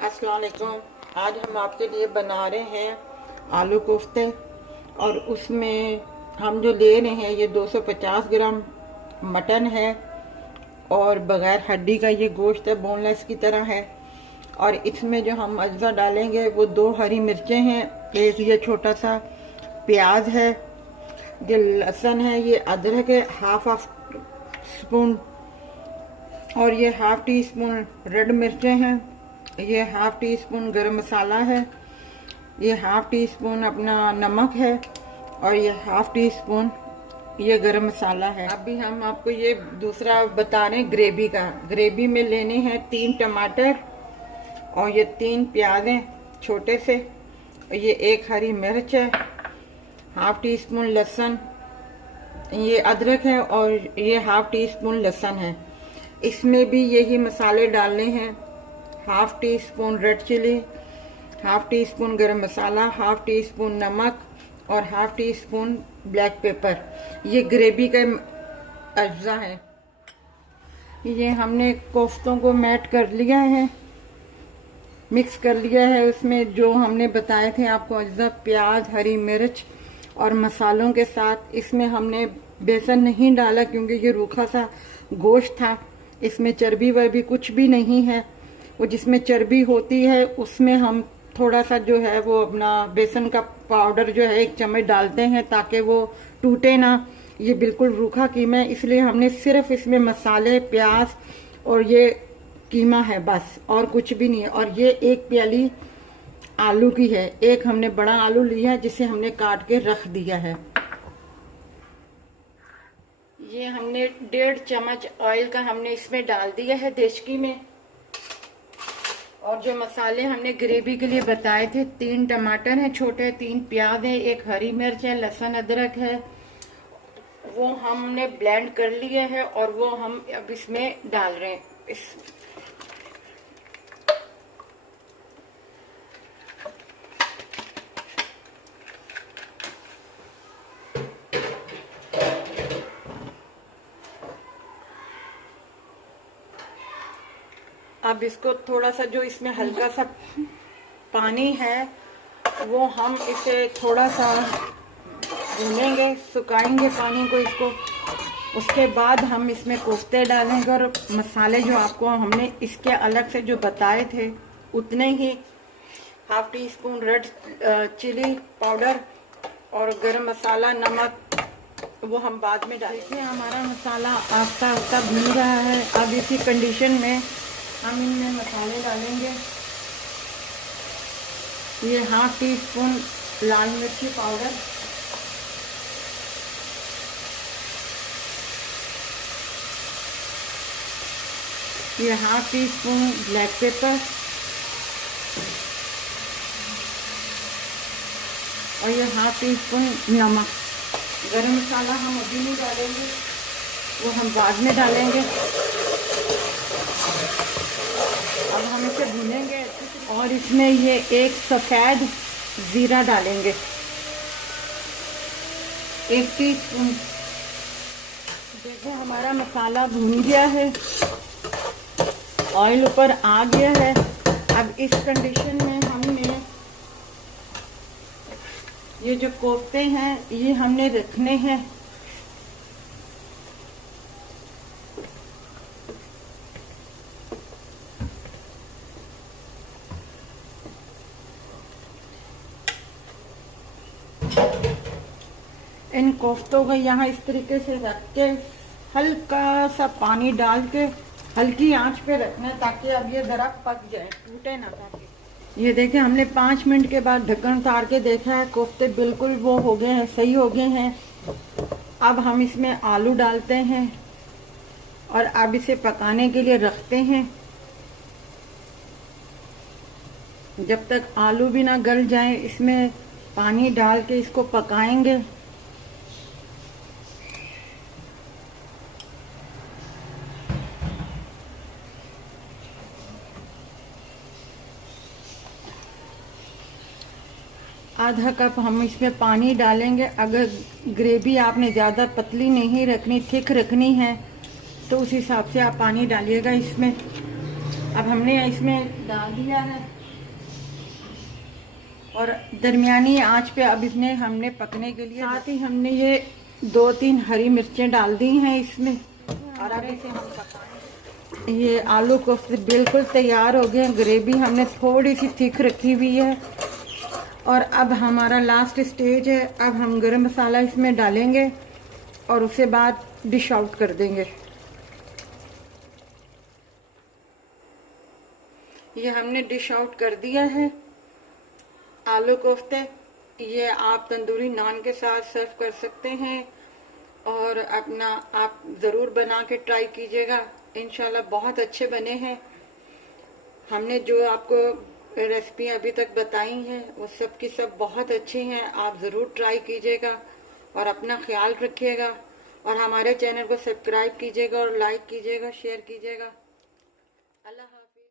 अस्सलाम वालेकुम। आज हम आपके लिए बना रहे हैं आलू कोफ्ते और उसमें हम जो ले रहे हैं ये 250 ग्राम मटन है और बग़ैर हड्डी का ये गोश्त है, बोनलेस की तरह है। और इसमें जो हम अज्जा डालेंगे वो 2 हरी मिर्चें हैं, एक ये छोटा सा प्याज है, ये लहसुन है, ये अदरक है हाफ स्पून, और ये हाफ टी स्पून रेड मिर्चें हैं, ये हाफ टी स्पून गरम मसाला है, ये हाफ टी स्पून अपना नमक है और ये हाफ टी स्पून ये गरम मसाला है। अभी हम आपको ये दूसरा बता रहे हैं ग्रेवी का। ग्रेवी में लेने हैं 3 टमाटर और ये 3 प्याज हैं छोटे से, ये 1 हरी मिर्च है, हाफ टी स्पून लहसुन, ये अदरक है और ये हाफ टी स्पून लहसुन है। इसमें भी यही मसाले डालने हैं, half teaspoon red chilli, half teaspoon garam masala, half teaspoon नमक और half teaspoon black pepper. ये ग्रेवी का अज्जा है। ये हमने कोफ्तों को मैट कर लिया है, मिक्स कर लिया है। उसमें जो हमने बताए थे आपको अज्जा, प्याज, हरी मिर्च और मसालों के साथ। इसमें हमने बेसन नहीं डाला क्योंकि ये रूखा सा गोश्त था, इसमें चर्बी वर्बी कुछ भी नहीं है। वो जिसमें चर्बी होती है उसमें हम थोड़ा सा जो है वो अपना बेसन का पाउडर जो है 1 चम्मच डालते हैं ताकि वो टूटे ना। ये बिल्कुल रूखा कीमा है, इसलिए हमने सिर्फ इसमें मसाले, प्याज और ये कीमा है बस, और कुछ भी नहीं है। और ये 1 प्याली आलू की है, एक हमने बड़ा आलू लिया है जिसे हमने काट के रख दिया है। ये हमने 1.5 चम्मच ऑयल का हमने इसमें डाल दिया है देचकी में। और जो मसाले हमने ग्रेवी के लिए बताए थे, 3 टमाटर हैं छोटे, 3 प्याज है, 1 हरी मिर्च है, लहसुन अदरक है, वो हमने ब्लेंड कर लिए है और वो हम अब इसमें डाल रहे हैं। अब इसको थोड़ा सा जो इसमें हल्का सा पानी है वो हम इसे थोड़ा सा भूनेंगे, सुखाएंगे पानी को इसको। उसके बाद हम इसमें कोफ्ते डालेंगे और मसाले जो आपको हमने इसके अलग से जो बताए थे उतने ही, half teaspoon red chilli powder और गरम मसाला, नमक, वो हम बाद में डालेंगे। हमारा मसाला आस्ता आस्ता भून रहा है। अब इसी कंडीशन में हम इनमें मसाले डालेंगे। ये हाफ टी स्पून लाल मिर्ची पाउडर, ये half teaspoon black paper और ये हाफ टी स्पून नमक। गरम मसाला हम अभी नहीं डालेंगे, वो हम बाद में डालेंगे। अब हम इसे भूनेंगे और इसमें ये 1 सफ़ेद ज़ीरा डालेंगे, 1 टीस्पून। देखिए हमारा मसाला भून गया है, ऑयल ऊपर आ गया है। अब इस कंडीशन में हमने ये जो कोफ्ते हैं ये हमने रखने हैं। इन कोफ्तों को यहाँ इस तरीके से रख के हल्का सा पानी डाल के हल्की आंच पे रखना है ताकि अब ये ज़रा पक जाए, टूटे ना। ताकि ये देखें हमने 5 मिनट के बाद ढक्कन उतार के देखा है, कोफ्ते बिल्कुल वो हो गए हैं, सही हो गए हैं। अब हम इसमें आलू डालते हैं और अब इसे पकाने के लिए रखते हैं जब तक आलू भी ना गल जाए। इसमें पानी डाल के इसको पकाएंगे। आधा कप हम इसमें पानी डालेंगे। अगर ग्रेवी आपने ज़्यादा पतली नहीं रखनी, थिक रखनी है, तो उस हिसाब से आप पानी डालिएगा इसमें। अब हमने इसमें डाल दिया है और दरमियानी आंच पे अब इसमें हमने पकने के लिए, साथ ही हमने ये 2-3 हरी मिर्चें डाल दी हैं इसमें और अब इसे हम पकाएं। ये आलू कोफ्ते बिल्कुल तैयार हो गए। ग्रेवी हमने थोड़ी सी थिक रखी हुई है और अब हमारा लास्ट स्टेज है। अब हम गरम मसाला इसमें डालेंगे और उसके बाद डिश आउट कर देंगे। ये हमने डिश आउट कर दिया है आलू कोफ्ते। ये आप तंदूरी नान के साथ सर्व कर सकते हैं और अपना आप ज़रूर बना के ट्राई कीजिएगा। इंशाल्लाह बहुत अच्छे बने हैं। हमने जो आपको रेसिपी अभी तक बताई हैं वो सब की सब बहुत अच्छी हैं। आप ज़रूर ट्राई कीजिएगा और अपना ख्याल रखिएगा और हमारे चैनल को सब्सक्राइब कीजिएगा और लाइक कीजिएगा, शेयर कीजिएगा। अल्लाह हाफ़िज़।